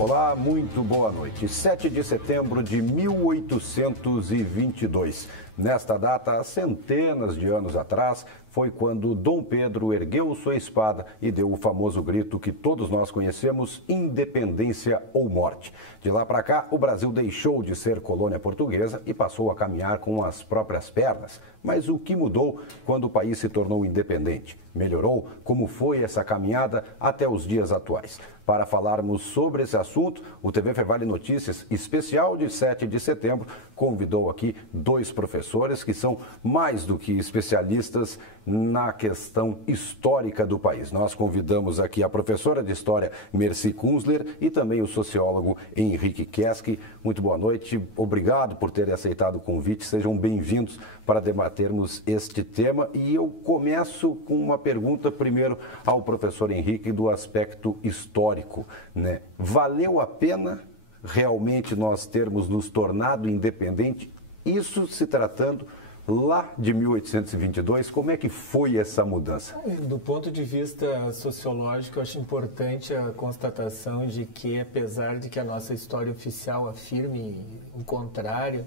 Olá, muito boa noite. 7 de setembro de 1822. Nesta data, há centenas de anos atrás, foi quando Dom Pedro ergueu sua espada e deu o famoso grito que todos nós conhecemos: independência ou morte. De lá para cá, o Brasil deixou de ser colônia portuguesa e passou a caminhar com as próprias pernas. Mas o que mudou quando o país se tornou independente? Melhorou? Como foi essa caminhada até os dias atuais? Para falarmos sobre esse assunto, o TV Fervale Notícias, especial de 7 de setembro, convidou aqui dois professores que são mais do que especialistas na questão histórica do país. Nós convidamos aqui a professora de História Merci Kunzler e também o sociólogo Henrique Keski. Muito boa noite, obrigado por terem aceitado o convite, sejam bem-vindos para debatermos este tema. E eu começo com uma pergunta primeiro ao professor Henrique do aspecto histórico, né? Valeu a pena realmente nós termos nos tornado independente? Isso se tratando lá de 1822, como é que foi essa mudança? Do ponto de vista sociológico, eu acho importante a constatação de que, apesar de que a nossa história oficial afirme o contrário,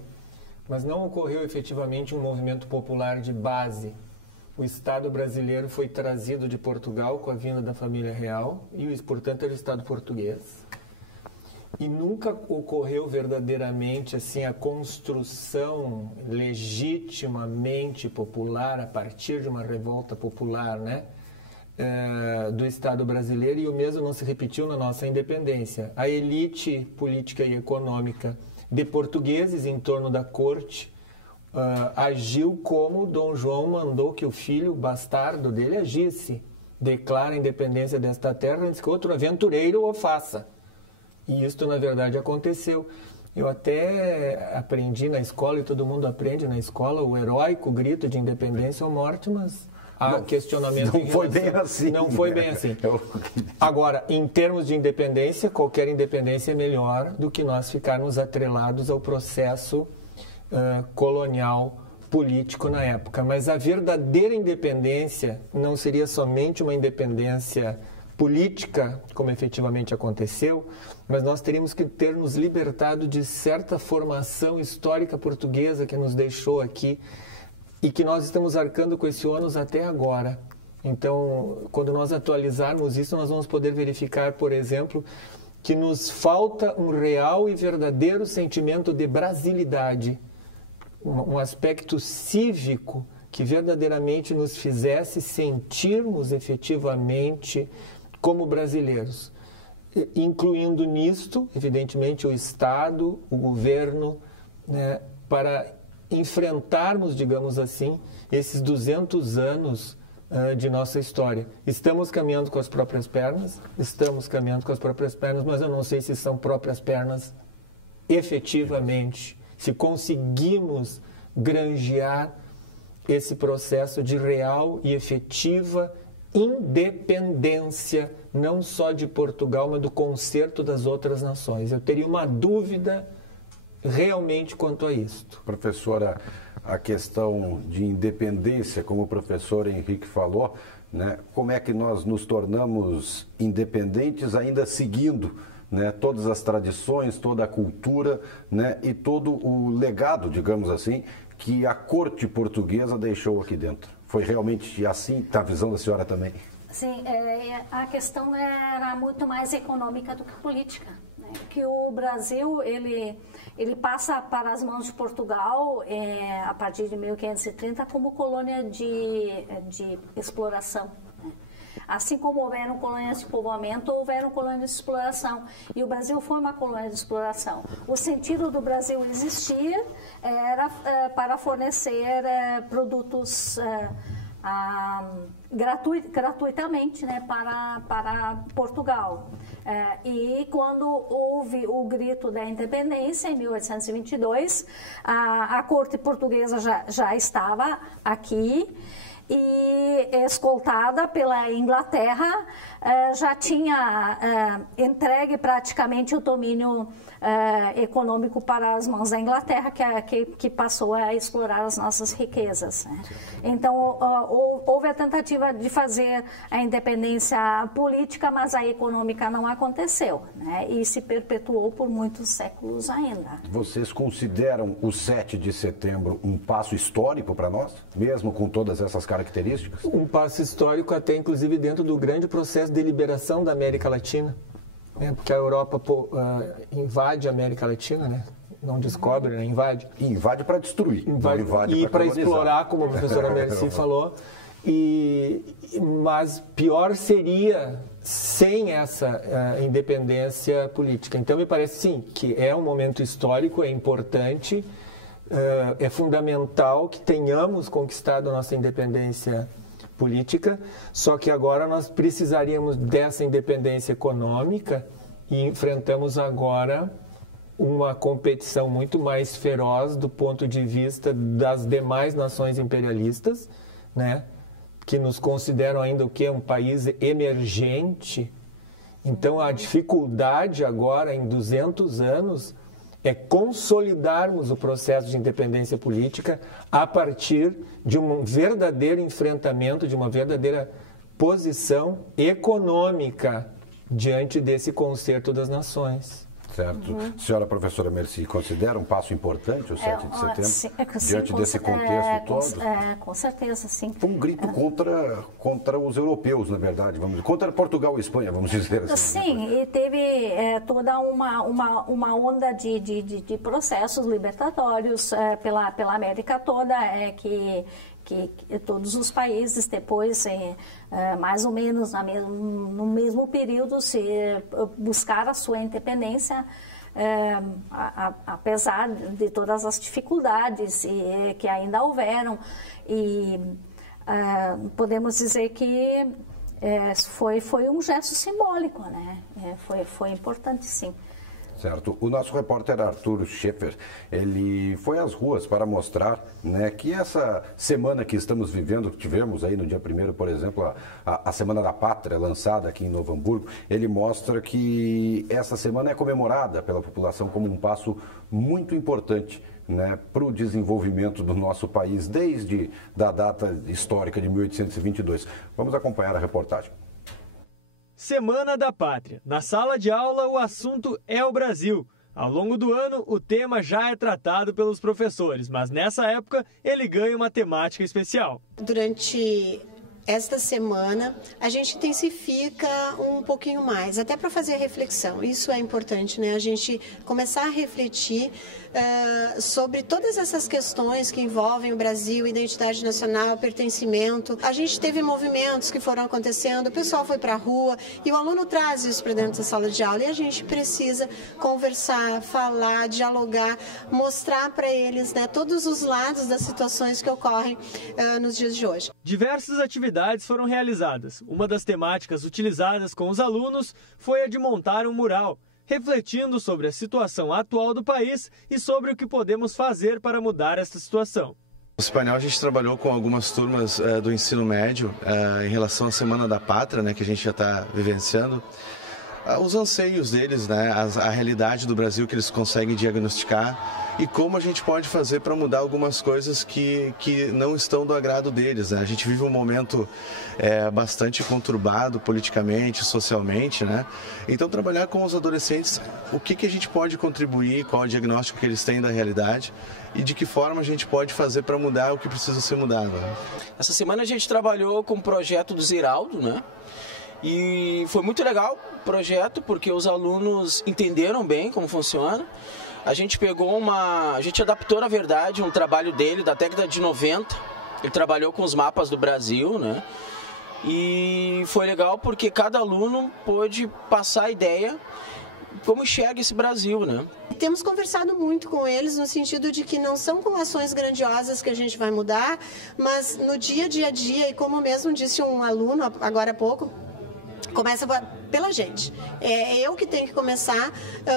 mas não ocorreu efetivamente um movimento popular de base. O Estado brasileiro foi trazido de Portugal com a vinda da família real e, portanto, era o Estado português. E nunca ocorreu verdadeiramente assim a construção legitimamente popular a partir de uma revolta popular, né, do Estado brasileiro, e o mesmo não se repetiu na nossa independência. A elite política e econômica de portugueses em torno da corte agiu como Dom João mandou que o filho bastardo dele agisse. Declara a independência desta terra antes que outro aventureiro o faça. E isto, na verdade, aconteceu. Eu até aprendi na escola, e todo mundo aprende na escola, o heróico grito de independência ou morte, mas há questionamento em relação... Não foi bem assim. Não foi bem assim. Agora, em termos de independência, qualquer independência é melhor do que nós ficarmos atrelados ao processo colonial político na época. Mas a verdadeira independência não seria somente uma independência política, como efetivamente aconteceu, mas nós teríamos que ter nos libertado de certa formação histórica portuguesa que nos deixou aqui e que nós estamos arcando com esse ônus até agora. Então, quando nós atualizarmos isso, nós vamos poder verificar, por exemplo, que nos falta um real e verdadeiro sentimento de brasilidade, um aspecto cívico que verdadeiramente nos fizesse sentirmos efetivamente como brasileiros, incluindo nisto, evidentemente, o Estado, o governo, né, para enfrentarmos, digamos assim, esses 200 anos de nossa história. Estamos caminhando com as próprias pernas, mas eu não sei se são próprias pernas efetivamente, se conseguimos granjear esse processo de real e efetiva independência, não só de Portugal, mas do concerto das outras nações. Eu teria uma dúvida realmente quanto a isto. Professora, a questão de independência, como o professor Henrique falou, né, como é que nós nos tornamos independentes ainda seguindo, né, todas as tradições, toda a cultura, né, e todo o legado, digamos assim, que a corte portuguesa deixou aqui dentro? Foi realmente assim? Está a visão da senhora também? Sim, a questão era muito mais econômica do que política, né? Que o Brasil, ele passa para as mãos de Portugal a partir de 1530 como colônia de exploração. Assim como houveram colônias de povoamento, houveram colônias de exploração. E o Brasil foi uma colônia de exploração. O sentido do Brasil existir era para fornecer produtos gratuitamente, né, para Portugal. E quando houve o grito da independência, em 1822, a corte portuguesa já estava aqui, e escoltada pela Inglaterra, já tinha entregue praticamente o domínio econômico para as mãos da Inglaterra, que passou a explorar as nossas riquezas, né? Então, houve a tentativa de fazer a independência política, mas a econômica não aconteceu, né? E se perpetuou por muitos séculos ainda. Vocês consideram o 7 de setembro um passo histórico para nós, mesmo com todas essas características? Um passo histórico até, inclusive, dentro do grande processo de liberação da América Latina. Porque a Europa invade a América Latina, né? Não descobre, né? Invade. E invade para destruir. Invade e para explorar, como a professora Merci falou. Mas pior seria sem essa independência política. Então, me parece, sim, que é um momento histórico, é importante, é fundamental que tenhamos conquistado a nossa independência política, só que agora nós precisaríamos dessa independência econômica e enfrentamos agora uma competição muito mais feroz do ponto de vista das demais nações imperialistas, né, que nos consideram ainda o que? Um país emergente. Então, a dificuldade agora, em 200 anos, é consolidarmos o processo de independência política a partir de um verdadeiro enfrentamento, de uma verdadeira posição econômica diante desse concerto das nações. Certo. Senhora professora Merci, considera um passo importante o 7 de setembro? Diante desse contexto todo? Com certeza, sim. Foi um grito contra os europeus, na verdade, contra Portugal e Espanha, vamos dizer assim. Sim, e teve toda uma onda de processos libertatórios pela América toda, que todos os países depois, mais ou menos no mesmo período, se buscaram a sua independência, apesar de todas as dificuldades que ainda houveram. E podemos dizer que foi um gesto simbólico, né? Foi importante, sim. Certo. O nosso repórter Arthur Scheffer, ele foi às ruas para mostrar, né, que essa semana que estamos vivendo, que tivemos aí no dia 1º, por exemplo, a Semana da Pátria, lançada aqui em Novo Hamburgo, ele mostra que essa semana é comemorada pela população como um passo muito importante, né, para o desenvolvimento do nosso país, desde a data histórica de 1822. Vamos acompanhar a reportagem. Semana da Pátria. Na sala de aula, o assunto é o Brasil. Ao longo do ano, o tema já é tratado pelos professores, mas nessa época ele ganha uma temática especial. Durante esta semana, a gente intensifica um pouquinho mais, até para fazer reflexão. Isso é importante, né? A gente começar a refletir sobre todas essas questões que envolvem o Brasil, identidade nacional, pertencimento. A gente teve movimentos que foram acontecendo, o pessoal foi para a rua e o aluno traz isso para dentro da sala de aula e a gente precisa conversar, falar, dialogar, mostrar para eles, né, todos os lados das situações que ocorrem nos dias de hoje. Diversas atividades foram realizadas. Uma das temáticas utilizadas com os alunos foi a de montar um mural, refletindo sobre a situação atual do país e sobre o que podemos fazer para mudar essa situação. No painel a gente trabalhou com algumas turmas do ensino médio em relação à Semana da Pátria, né, que a gente já está vivenciando. Os anseios deles, né, a realidade do Brasil que eles conseguem diagnosticar e como a gente pode fazer para mudar algumas coisas que não estão do agrado deles, né? A gente vive um momento bastante conturbado politicamente, socialmente, né? Então trabalhar com os adolescentes, o que a gente pode contribuir, qual o diagnóstico que eles têm da realidade e de que forma a gente pode fazer para mudar o que precisa ser mudado, né? Essa semana a gente trabalhou com o projeto do Ziraldo, né? E foi muito legal o projeto, porque os alunos entenderam bem como funciona. A gente a gente adaptou, na verdade, um trabalho dele da década de 90. Ele trabalhou com os mapas do Brasil, né? E foi legal porque cada aluno pôde passar a ideia como enxerga esse Brasil, né? Temos conversado muito com eles no sentido de que não são com ações grandiosas que a gente vai mudar, mas no dia a dia, e como mesmo disse um aluno agora há pouco, Começa pela gente. É eu que tenho que começar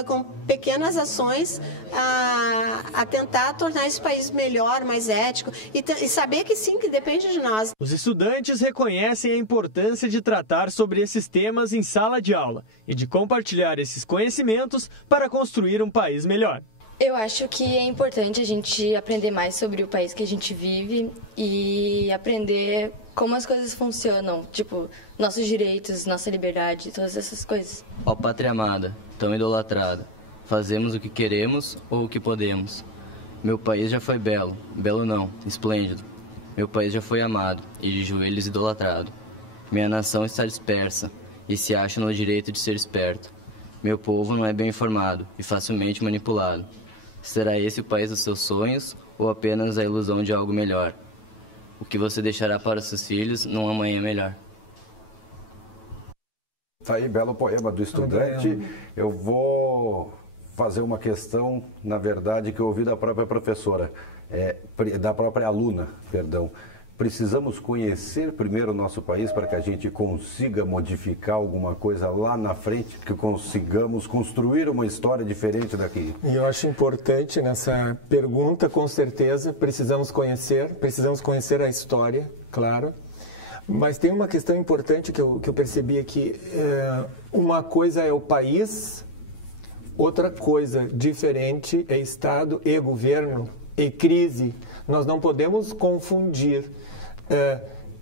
com pequenas ações a tentar tornar esse país melhor, mais ético e saber que sim, que depende de nós. Os estudantes reconhecem a importância de tratar sobre esses temas em sala de aula e de compartilhar esses conhecimentos para construir um país melhor. Eu acho que é importante a gente aprender mais sobre o país que a gente vive e aprender como as coisas funcionam, tipo, nossos direitos, nossa liberdade, todas essas coisas. Ó pátria amada, tão idolatrada, fazemos o que queremos ou o que podemos. Meu país já foi belo, belo não, esplêndido. Meu país já foi amado e de joelhos idolatrado. Minha nação está dispersa e se acha no direito de ser esperto. Meu povo não é bem informado e facilmente manipulado. Será esse o país dos seus sonhos ou apenas a ilusão de algo melhor? O que você deixará para seus filhos num amanhã melhor? Tá aí, belo poema do estudante. Eu vou fazer uma questão, na verdade, que eu ouvi da própria professora, da própria aluna, perdão. Precisamos conhecer primeiro o nosso país para que a gente consiga modificar alguma coisa lá na frente, que consigamos construir uma história diferente daqui. E eu acho importante nessa pergunta, com certeza, precisamos conhecer a história, claro. Mas tem uma questão importante que eu percebi aqui. Uma coisa é o país, outra coisa diferente é Estado e governo e crise. Nós não podemos confundir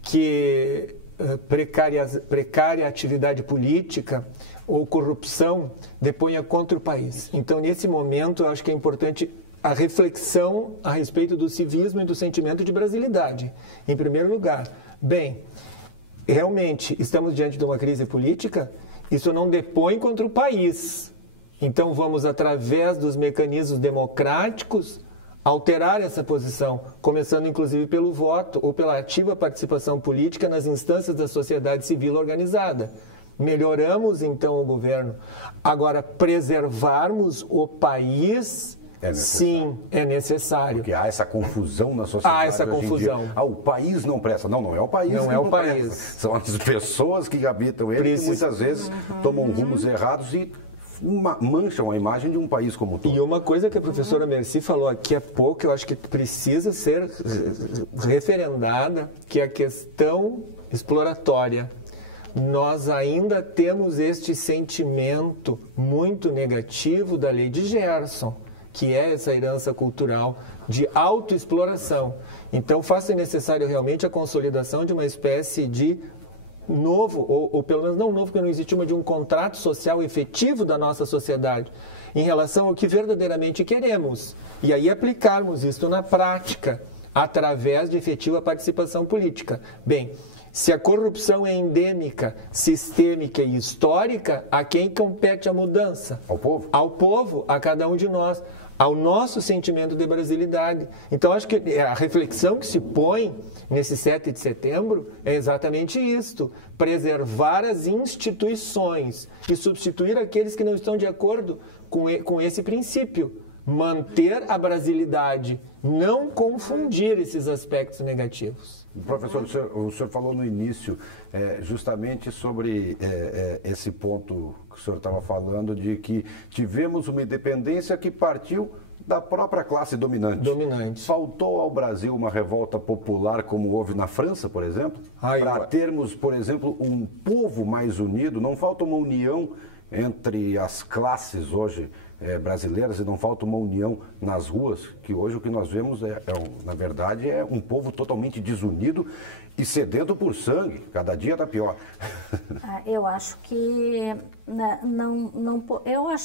que precária atividade política ou corrupção deponha contra o país. Então, nesse momento, eu acho que é importante a reflexão a respeito do civismo e do sentimento de brasilidade. Em primeiro lugar, bem, realmente estamos diante de uma crise política, isso não depõe contra o país. Então, vamos, através dos mecanismos democráticos, alterar essa posição, começando inclusive pelo voto ou pela ativa participação política nas instâncias da sociedade civil organizada. Melhoramos então o governo. Agora, preservarmos o país, sim, é necessário. Porque há essa confusão na sociedade. Há essa confusão. O país não presta. Não é o país. Não é o país. Presta. São as pessoas que habitam ele que muitas vezes tomam rumos errados e mancham a imagem de um país como todo. E uma coisa que a professora Merci falou aqui há pouco, eu acho que precisa ser referendada, que é a questão exploratória. Nós ainda temos este sentimento muito negativo da lei de Gerson, que é essa herança cultural de autoexploração. Então, faz-se necessário realmente a consolidação de uma espécie de novo, ou pelo menos não novo, porque não existe de um contrato social efetivo da nossa sociedade em relação ao que verdadeiramente queremos. E aí aplicarmos isso na prática, através de efetiva participação política. Bem, se a corrupção é endêmica, sistêmica e histórica, a quem compete a mudança? Ao povo? Ao povo, a cada um de nós, ao nosso sentimento de brasilidade. Então, acho que a reflexão que se põe nesse 7 de setembro é exatamente isto: preservar as instituições e substituir aqueles que não estão de acordo com esse princípio. Manter a brasilidade, não confundir esses aspectos negativos. Professor, o senhor falou no início justamente sobre esse ponto que o senhor estava falando, de que tivemos uma independência que partiu da própria classe dominante. Faltou ao Brasil uma revolta popular como houve na França, por exemplo? Para termos, por exemplo, um povo mais unido. Não falta uma união entre as classes hoje brasileiras e não falta uma união nas ruas, que hoje o que nós vemos na verdade, é um povo totalmente desunido e sedento por sangue. Cada dia está pior. Eu acho que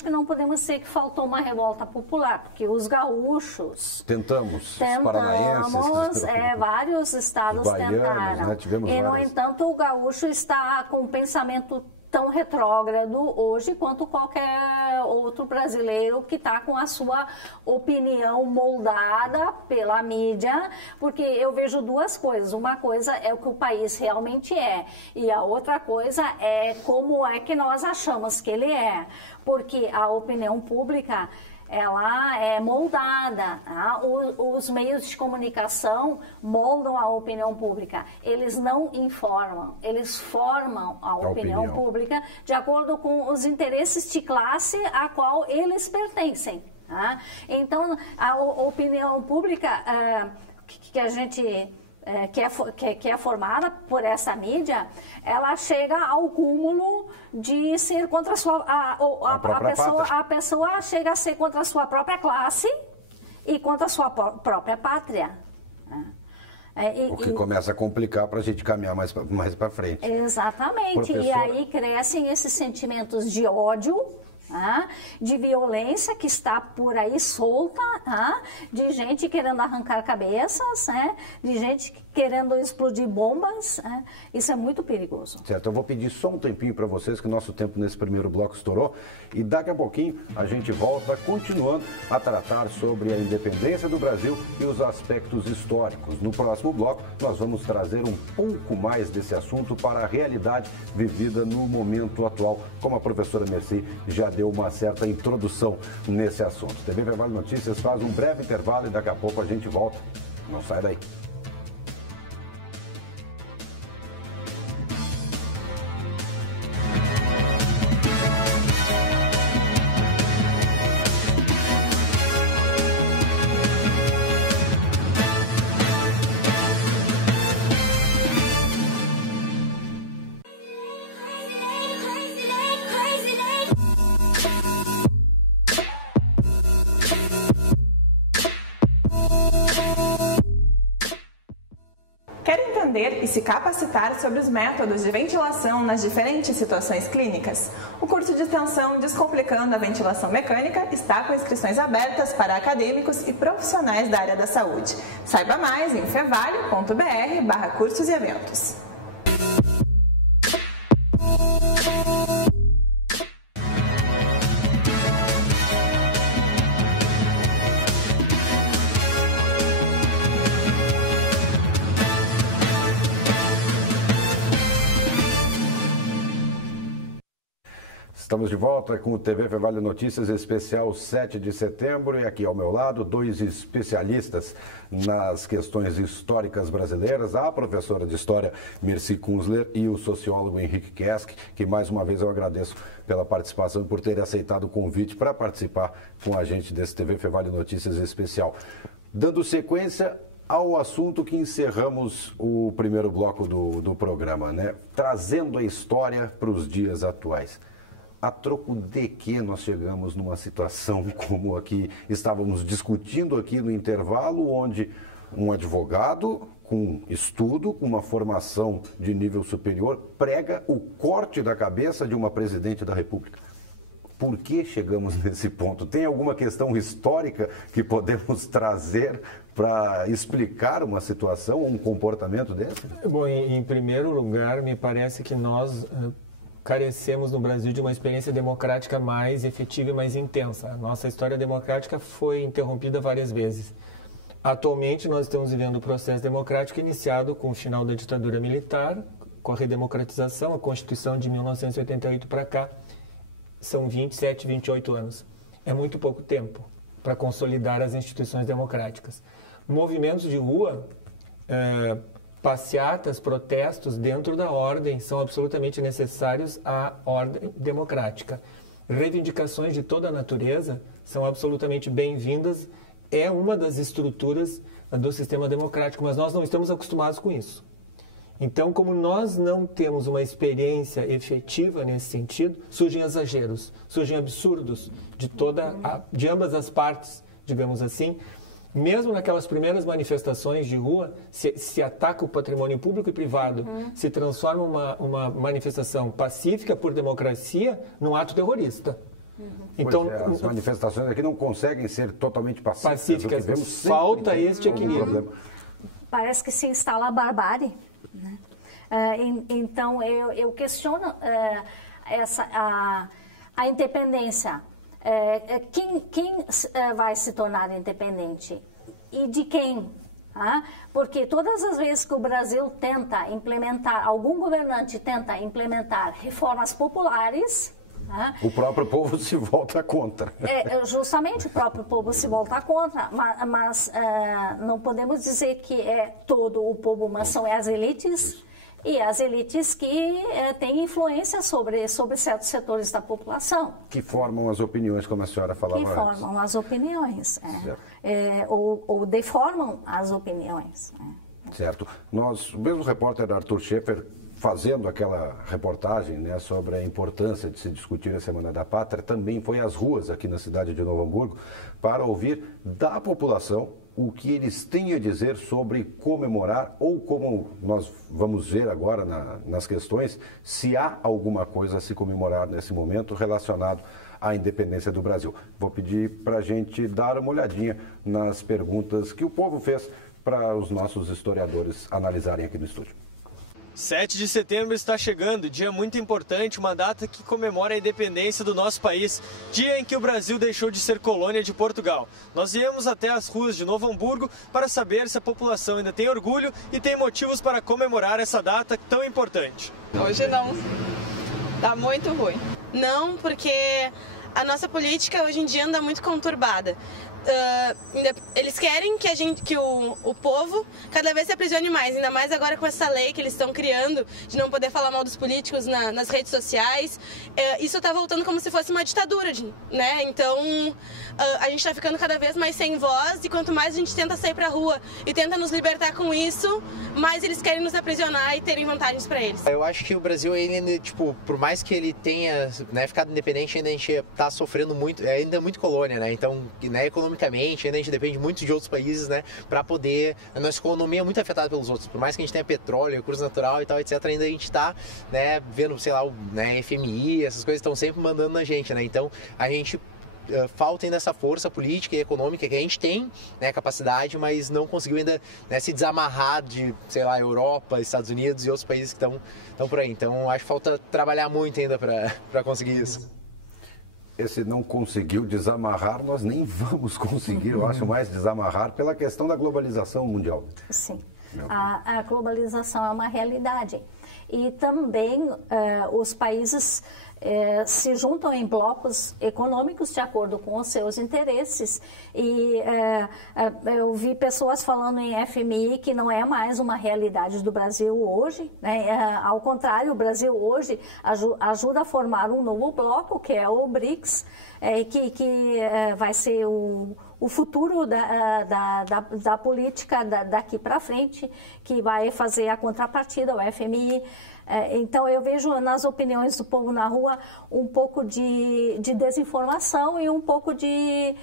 não podemos dizer que faltou uma revolta popular, porque os gaúchos tentamos, os paranaenses, vários estados tentaram. Né? Tivemos no entanto, o gaúcho está com um pensamento tão retrógrado hoje quanto qualquer outro brasileiro que está com a sua opinião moldada pela mídia, porque eu vejo duas coisas. Uma coisa é o que o país realmente é, e a outra coisa é como é que nós achamos que ele é, porque a opinião pública ela é moldada. Tá? Os meios de comunicação moldam a opinião pública. Eles não informam, eles formam a opinião pública de acordo com os interesses de classe a qual eles pertencem. Tá? Então, a opinião pública que a gente... que é formada por essa mídia, ela chega ao cúmulo de ser contra a pessoa chega a ser contra a sua própria classe e contra a sua própria pátria. O que começa a complicar para a gente caminhar mais para frente. Exatamente. Professora... E aí crescem esses sentimentos de ódio, de violência que está por aí solta, de gente querendo arrancar cabeças, de gente querendo explodir bombas. Isso é muito perigoso. Certo, eu vou pedir só um tempinho para vocês, que o nosso tempo nesse primeiro bloco estourou, e daqui a pouquinho a gente volta continuando a tratar sobre a independência do Brasil e os aspectos históricos. No próximo bloco nós vamos trazer um pouco mais desse assunto para a realidade vivida no momento atual, como a professora Merci já deu uma certa introdução nesse assunto. TV Vale Notícias faz um breve intervalo e daqui a pouco a gente volta. Não sai daí. E se capacitar sobre os métodos de ventilação nas diferentes situações clínicas. O curso de extensão Descomplicando a Ventilação Mecânica está com inscrições abertas para acadêmicos e profissionais da área da saúde. Saiba mais em fevale.br/cursos e eventos. Estamos de volta com o TV Vale Notícias especial 7 de setembro e aqui ao meu lado dois especialistas nas questões históricas brasileiras, a professora de História Merci Kunzler e o sociólogo Henrique Kesk, que mais uma vez eu agradeço pela participação e por ter aceitado o convite para participar com a gente desse TV Vale Notícias especial. Dando sequência ao assunto que encerramos o primeiro bloco do programa, né? Trazendo a história para os dias atuais. A troco de que nós chegamos numa situação como aqui estávamos discutindo aqui no intervalo, onde um advogado com estudo, com uma formação de nível superior, prega o corte da cabeça de uma presidente da República. Por que chegamos nesse ponto? Tem alguma questão histórica que podemos trazer para explicar uma situação, um comportamento desse? Bom, em primeiro lugar, me parece que nós carecemos no Brasil de uma experiência democrática mais efetiva e mais intensa. A nossa história democrática foi interrompida várias vezes. Atualmente, nós estamos vivendo o processo democrático iniciado com o final da ditadura militar, com a redemocratização, a Constituição de 1988 para cá. São 27, 28 anos. É muito pouco tempo para consolidar as instituições democráticas. Movimentos de rua, passeatas, protestos dentro da ordem são absolutamente necessários à ordem democrática. Reivindicações de toda a natureza são absolutamente bem-vindas, é uma das estruturas do sistema democrático, mas nós não estamos acostumados com isso. Então, como nós não temos uma experiência efetiva nesse sentido, surgem exageros, surgem absurdos de ambas as partes, digamos assim. Mesmo naquelas primeiras manifestações de rua, se ataca o patrimônio público e privado, se transforma uma manifestação pacífica por democracia num ato terrorista. Então, as manifestações aqui não conseguem ser totalmente pacíficas. Falta este equilíbrio. Parece que se instala a barbárie. Né? Então, eu questiono a independência. Quem vai se tornar independente? E de quem? Porque todas as vezes que o Brasil tenta implementar, algum governante tenta implementar reformas populares, Né? O próprio povo se volta contra. Justamente o próprio povo se volta contra, mas não podemos dizer que é todo o povo, mas são as elites, e as elites que têm influência sobre certos setores da população. Que formam as opiniões, como a senhora falava antes. Que formam as opiniões, ou deformam as opiniões. Certo. O mesmo repórter Arthur Schaeffer, fazendo aquela reportagem, né, sobre a importância de se discutir a Semana da Pátria, também foi às ruas aqui na cidade de Novo Hamburgo para ouvir da população o que eles têm a dizer sobre comemorar, ou como nós vamos ver agora nas questões, se há alguma coisa a se comemorar nesse momento relacionado à independência do Brasil. Vou pedir para a gente dar uma olhadinha nas perguntas que o povo fez para os nossos historiadores analisarem aqui no estúdio. 7 de setembro está chegando, dia muito importante, uma data que comemora a independência do nosso país, dia em que o Brasil deixou de ser colônia de Portugal. Nós viemos até as ruas de Novo Hamburgo para saber se a população ainda tem orgulho e tem motivos para comemorar essa data tão importante. Hoje não, tá muito ruim. Não, porque a nossa política hoje em dia anda muito conturbada. Eles querem que o povo cada vez se aprisione mais, ainda mais agora com essa lei que eles estão criando de não poder falar mal dos políticos nas redes sociais. Isso está voltando como se fosse uma ditadura, né? Então a gente está ficando cada vez mais sem voz, e quanto mais a gente tenta sair para a rua e tenta nos libertar com isso, mais eles querem nos aprisionar e terem vantagens para eles. Eu acho que o Brasil, ele, tipo, por mais que ele tenha, né, ficado independente, ainda a gente está sofrendo muito, ainda é muito colônia, né? Então, né, economicamente, ainda a gente depende muito de outros países, né, para poder... A nossa economia é muito afetada pelos outros. Por mais que a gente tenha petróleo, recurso natural e tal, etc., ainda a gente está, né, vendo, sei lá, né, FMI, essas coisas estão sempre mandando na gente, né? Então, a gente... falta ainda essa força política e econômica que a gente tem, né, capacidade, mas não conseguiu ainda, né, se desamarrar de, sei lá, Europa, Estados Unidos e outros países que estão por aí. Então, acho que falta trabalhar muito ainda para conseguir isso. Esse não conseguiu desamarrar, nós nem vamos conseguir, eu acho, mais desamarrar pela questão da globalização mundial. Sim, a globalização é uma realidade. E também os países se juntam em blocos econômicos de acordo com os seus interesses. E eu vi pessoas falando em FMI que não é mais uma realidade do Brasil hoje, né? Ao contrário, o Brasil hoje ajuda a formar um novo bloco, que é o BRICS, que vai ser o futuro da política daqui para frente, que vai fazer a contrapartida ao FMI. Então, eu vejo nas opiniões do povo na rua um pouco de desinformação e um pouco de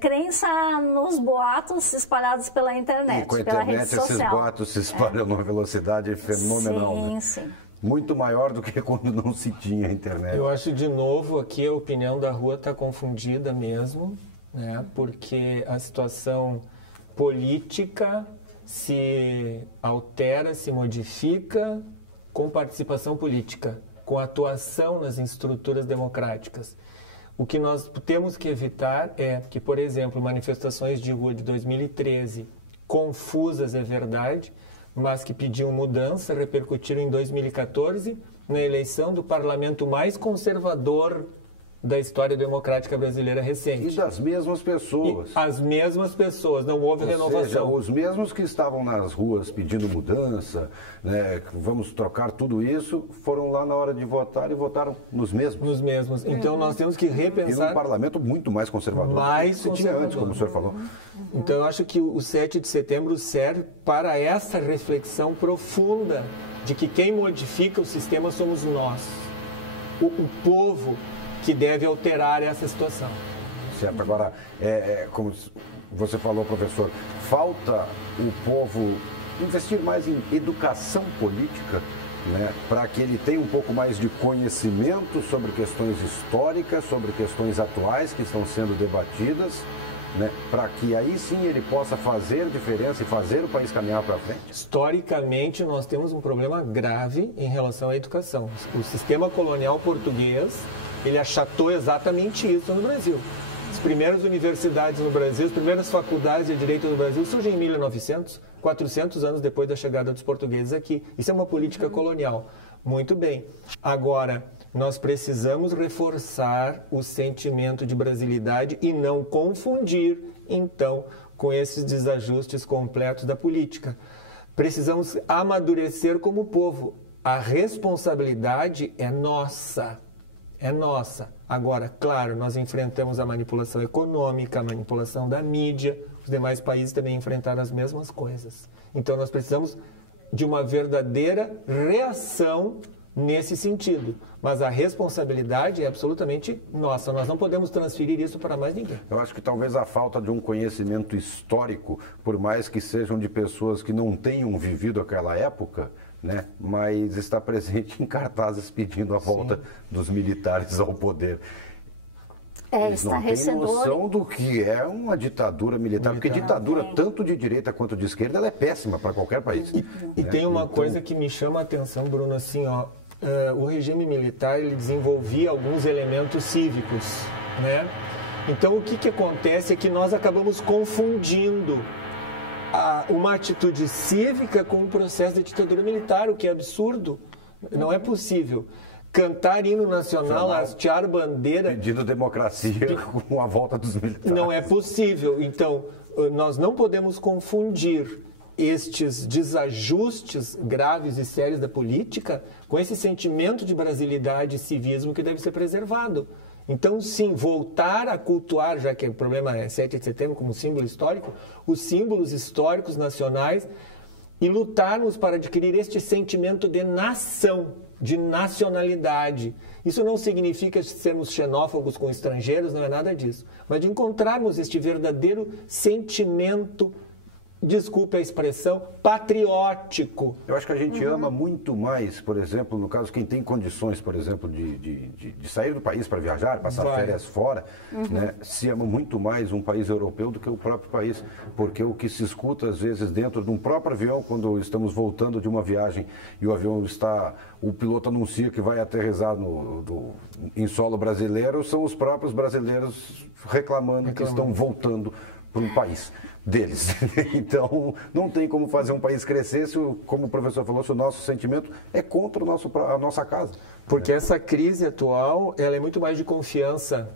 crença nos boatos espalhados pela internet, e com a pela internet, rede social. esses boatos se espalham numa velocidade fenomenal. Sim, né? sim. Muito maior do que quando não se tinha internet. Eu acho, de novo, aqui a opinião da rua está confundida mesmo, né? Porque a situação política se altera, se modifica com participação política, com atuação nas estruturas democráticas. O que nós temos que evitar é que, por exemplo, manifestações de rua de 2013, confusas é verdade, mas que pediam mudança, repercutiram em 2014 na eleição do parlamento mais conservador da história democrática brasileira recente. E das mesmas pessoas. E as mesmas pessoas, não houve renovação. Seja, os mesmos que estavam nas ruas pedindo mudança, né, vamos trocar tudo isso, foram lá na hora de votar e votaram nos mesmos. Nos mesmos. Então nós temos que repensar... E num parlamento muito mais conservador do que se tinha antes, como o senhor falou. Então eu acho que o 7 de setembro serve para essa reflexão profunda de que quem modifica o sistema somos nós, o povo, que deve alterar essa situação. Certo. Agora, como você falou, professor, falta o povo investir mais em educação política, né, para que ele tenha um pouco mais de conhecimento sobre questões históricas, sobre questões atuais que estão sendo debatidas, né, para que aí sim ele possa fazer diferença e fazer o país caminhar para frente? Historicamente, nós temos um problema grave em relação à educação. O sistema colonial português, ele achatou exatamente isso no Brasil. As primeiras universidades no Brasil, as primeiras faculdades de direito no Brasil surgem em 1900, 400 anos depois da chegada dos portugueses aqui. Isso é uma política colonial. Muito bem. Agora, nós precisamos reforçar o sentimento de brasilidade e não confundir, então, com esses desajustes completos da política. Precisamos amadurecer como povo. A responsabilidade é nossa. É nossa. Agora, claro, nós enfrentamos a manipulação econômica, a manipulação da mídia. Os demais países também enfrentaram as mesmas coisas. Então, nós precisamos de uma verdadeira reação nesse sentido. Mas a responsabilidade é absolutamente nossa. Nós não podemos transferir isso para mais ninguém. Eu acho que talvez a falta de um conhecimento histórico, por mais que sejam de pessoas que não tenham vivido aquela época, né, mas está presente em cartazes pedindo a volta dos militares ao poder. Eles não têm noção do que é uma ditadura militar, porque ditadura, tanto de direita quanto de esquerda, ela é péssima para qualquer país. E tem uma coisa que me chama a atenção, Bruno, assim, ó, o regime militar, ele desenvolvia alguns elementos cívicos, né? Então, o que acontece é que nós acabamos confundindo uma atitude cívica com um processo de ditadura militar, o que é absurdo. Não é possível. Cantar hino nacional, hastear bandeira... Pedindo democracia com a volta dos militares. Não é possível. Então, nós não podemos confundir estes desajustes graves e sérios da política com esse sentimento de brasilidade e civismo que deve ser preservado. Então, sim, voltar a cultuar, já que o problema é 7 de setembro como símbolo histórico, os símbolos históricos nacionais e lutarmos para adquirir este sentimento de nação, de nacionalidade. Isso não significa sermos xenófobos com estrangeiros, não é nada disso, mas de encontrarmos este verdadeiro sentimento, desculpe a expressão, patriótico. Eu acho que a gente ama muito mais, por exemplo, no caso, quem tem condições, por exemplo, de sair do país para viajar, passar férias fora, né, se ama muito mais um país europeu do que o próprio país, porque o que se escuta, às vezes, dentro de um próprio avião, quando estamos voltando de uma viagem e o avião o piloto anuncia que vai aterrissar em solo brasileiro, são os próprios brasileiros reclamando que estão voltando para um país deles. Então, não tem como fazer um país crescer se, como o professor falou, se o nosso sentimento é contra a nossa casa. Porque essa crise atual, ela é muito mais de confiança.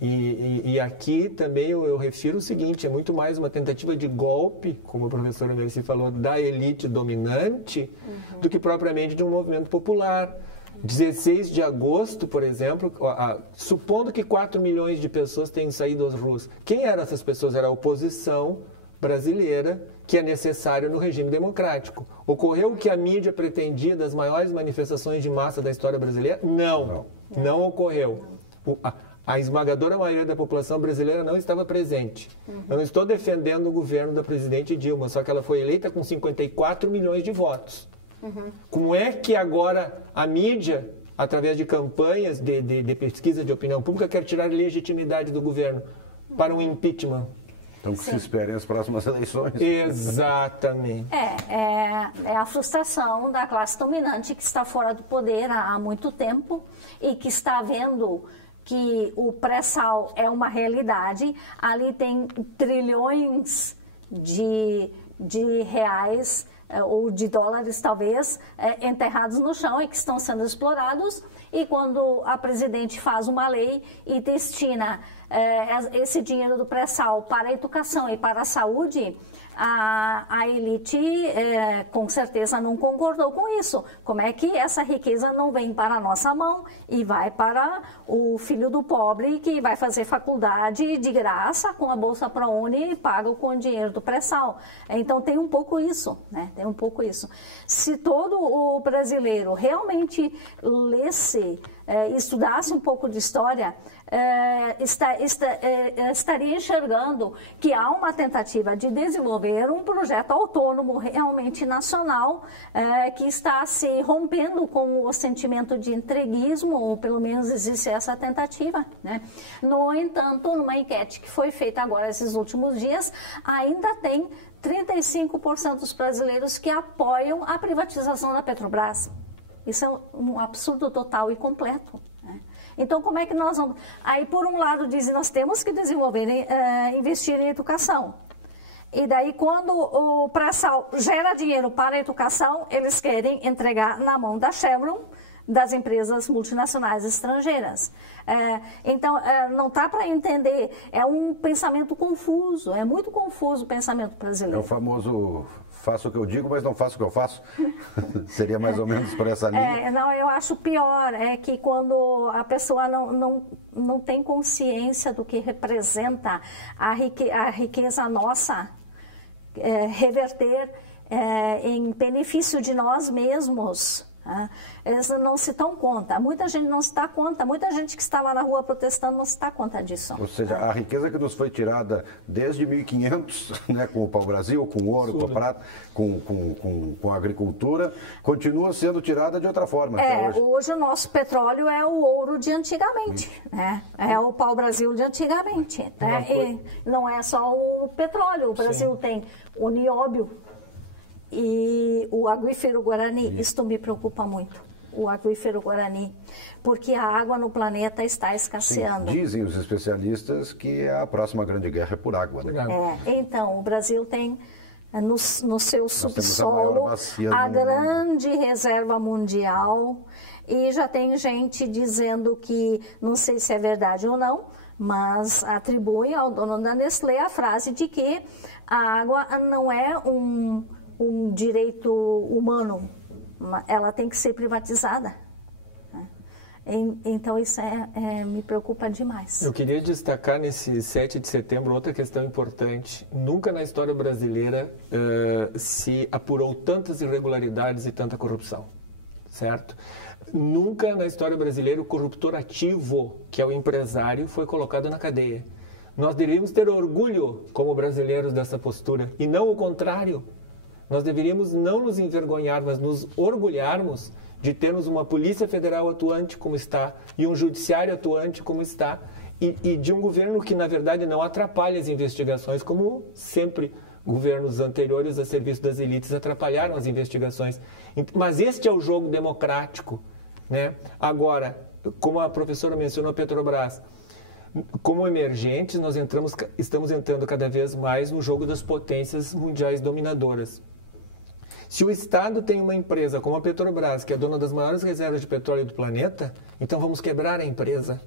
E aqui também eu refiro o seguinte, é muito mais uma tentativa de golpe, como o professor Mercy falou, da elite dominante, do que propriamente de um movimento popular. 16 de agosto, por exemplo, supondo que 4 milhões de pessoas tenham saído às ruas, quem eram essas pessoas? Era a oposição brasileira, que é necessário no regime democrático. Ocorreu o que a mídia pretendia das maiores manifestações de massa da história brasileira? Não ocorreu. A esmagadora maioria da população brasileira não estava presente. Eu não estou defendendo o governo da presidente Dilma, só que ela foi eleita com 54 milhões de votos. Como é que agora a mídia, através de campanhas de pesquisa de opinião pública, quer tirar a legitimidade do governo para um impeachment? Então que se esperem as próximas eleições. Exatamente. É a frustração da classe dominante que está fora do poder há muito tempo e que está vendo que o pré-sal é uma realidade. Ali tem trilhões de reais ou de dólares, talvez, enterrados no chão e que estão sendo explorados. E quando a presidente faz uma lei e destina esse dinheiro do pré-sal para a educação e para a saúde, a elite com certeza não concordou com isso. Como é que essa riqueza não vem para a nossa mão e vai para o filho do pobre que vai fazer faculdade de graça com a Bolsa ProUni e paga com o dinheiro do pré-sal? Então tem um pouco isso, né? Tem um pouco isso. Se todo o brasileiro realmente lesse, estudasse um pouco de história, estaria enxergando que há uma tentativa de desenvolver um projeto autônomo realmente nacional que está se rompendo com o sentimento de entreguismo, ou pelo menos existe essa tentativa, né? No entanto, numa enquete que foi feita agora esses últimos dias, ainda tem 35% dos brasileiros que apoiam a privatização da Petrobras. Isso é um absurdo total e completo, né? Então, como é que nós vamos... Aí, por um lado, dizem, nós temos que desenvolver, investir em educação. E daí, quando o pré-sal gera dinheiro para a educação, eles querem entregar na mão da Chevron das empresas multinacionais estrangeiras. Então, não está para entender, é um pensamento confuso, é muito confuso o pensamento brasileiro. É o famoso faço o que eu digo, mas não faço o que eu faço. Seria mais ou menos por essa linha. Não, eu acho pior, é que quando a pessoa não tem consciência do que representa a riqueza nossa, reverter em benefício de nós mesmos, eles não se dão conta. Muita gente não se dá conta, muita gente que está lá na rua protestando não se dá conta disso. Ou seja, a riqueza que nos foi tirada desde 1500, né, com o pau-brasil, com o ouro, com a prata, com a agricultura, continua sendo tirada de outra forma. Hoje o nosso petróleo é o ouro de antigamente, né? É o pau-brasil de antigamente. Né? E não é só o petróleo, o Brasil tem o nióbio e o aquífero Guarani. Isto me preocupa muito, o aquífero Guarani, porque a água no planeta está escasseando. Sim, dizem os especialistas que a próxima grande guerra é por água. Né? Então, o Brasil tem no seu subsolo a grande reserva mundial, e já tem gente dizendo que, não sei se é verdade ou não, mas atribuem ao dono da Nestlé a frase de que a água não é um direito humano, ela tem que ser privatizada. Então isso me preocupa demais. Eu queria destacar nesse 7 de setembro outra questão importante. Nunca na história brasileira se apurou tantas irregularidades e tanta corrupção, certo? Nunca na história brasileira o corruptor ativo, que é o empresário, foi colocado na cadeia. Nós deveríamos ter orgulho como brasileiros dessa postura e não o contrário. Nós deveríamos não nos envergonhar, mas nos orgulharmos de termos uma Polícia Federal atuante como está e um Judiciário atuante como está e de um governo que, na verdade, não atrapalha as investigações, como sempre governos anteriores a serviço das elites atrapalharam as investigações. Mas este é o jogo democrático, né? Agora, como a professora mencionou, a Petrobras, como emergentes, nós estamos entrando cada vez mais no jogo das potências mundiais dominadoras. Se o Estado tem uma empresa como a Petrobras, que é dona das maiores reservas de petróleo do planeta, então vamos quebrar a empresa.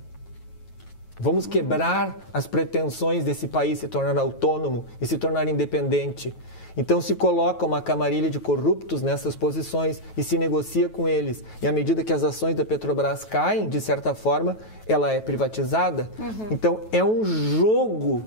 Vamos quebrar as pretensões desse país se tornar autônomo e se tornar independente. Então se coloca uma camarilha de corruptos nessas posições e se negocia com eles. E à medida que as ações da Petrobras caem, de certa forma, ela é privatizada. Então é um jogo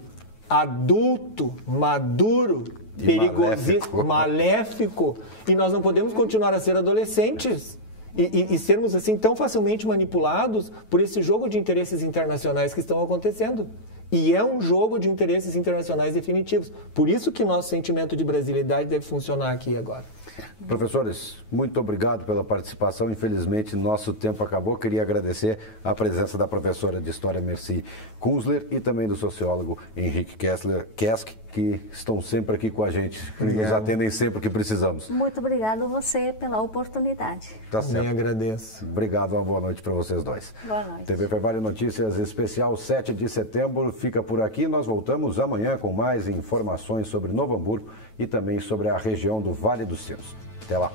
adulto, maduro, perigosíssimo, maléfico, e nós não podemos continuar a ser adolescentes e sermos assim tão facilmente manipulados por esse jogo de interesses internacionais que estão acontecendo. E é um jogo de interesses internacionais definitivos. Por isso que nosso sentimento de brasilidade deve funcionar aqui agora. Professores, muito obrigado pela participação. Infelizmente, nosso tempo acabou. Queria agradecer a presença da professora de História Merci Kunzler e também do sociólogo Henrique Kesk, que estão sempre aqui com a gente e nos atendem sempre que precisamos. Muito obrigado a você pela oportunidade. Tá certo. Eu agradeço. Obrigado, uma boa noite para vocês dois. Boa noite. TV Fervalho Notícias especial 7 de setembro fica por aqui. Nós voltamos amanhã com mais informações sobre Novo Hamburgo e também sobre a região do Vale dos Sinos. Até lá.